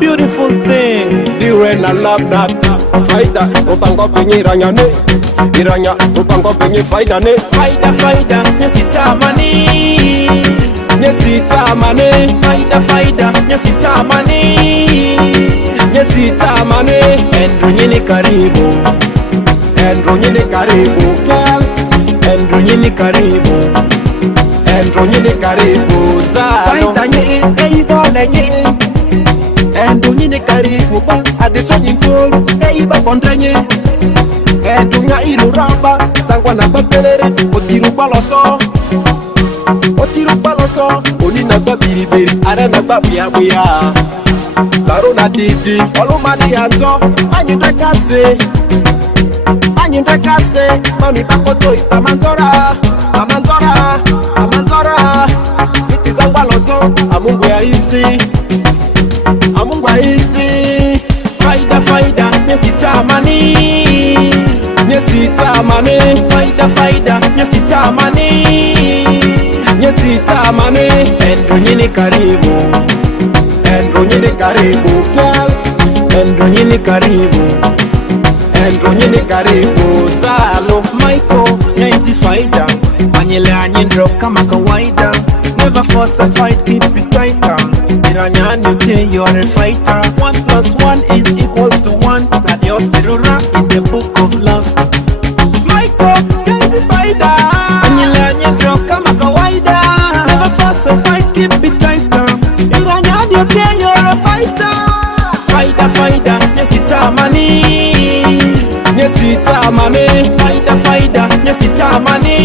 beautiful thing. Diwe na love that faida upango penye iranyane iranya upango penye faida ne Faida faida nyesitamani nyesitamane faida nyesitamani nyesitamane Endro nyini karibu endro nyine karibu girl Endro nyini karibu endro nyine karibu zalo Faida nye eibole nye Endro nyini karibu ba adesonyi ngoru eiba kondrenye endro nya iruramba sangwa na papelere otiru baloso oni na gba biribiri ara na gba buya Laro na didi olumani yanto anyi ndekase mami bakoto isamanzora amanzora itizangwa loso amungu ya hizi Faida nyesitamani faida nyesitamani Endro nyini karibu girl Endro nyini karibu endro nyine karibu zalo Michael nyaisi faida Anyele anyendro kama kawaida Never force a fight, keep it tighter Iranyan you say you're a fighter 1 + 1 is equals to 1 That your serura in the book of love Michael nyaisi faida Anyele anyendro kama kawaida Never force a fight, keep it tighter Iranyan you say you're a fighter Faida nyesitamani faida nyesitamani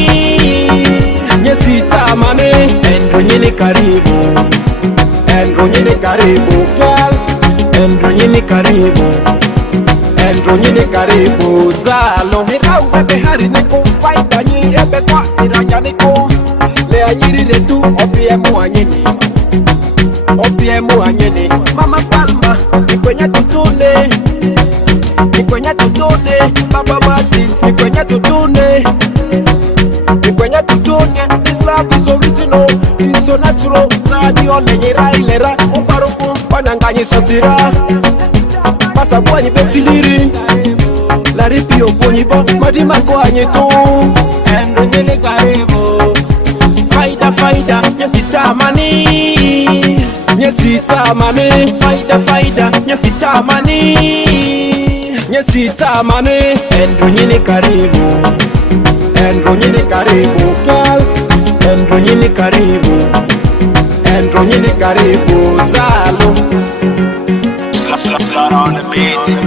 Endro nyini karibu girl Endro nyini karibu zalo mirau bebe hari neko faida nyi ebe kwa iranya neko le anyiri retu opiemu anyeni mama palma nikwenye tutune baba mati nikwenye tutune this love is original it's so natural zadi olenyera ilera ubaruku panyanganyi sotira pasa bwanyi betiliri laripi obonyibo madimango anyeto Endro nyini karibu faida nyesitamani faida nyesitamani Endro nyini karibu girl Endro nyini karibu zalo Slaughter on the beat.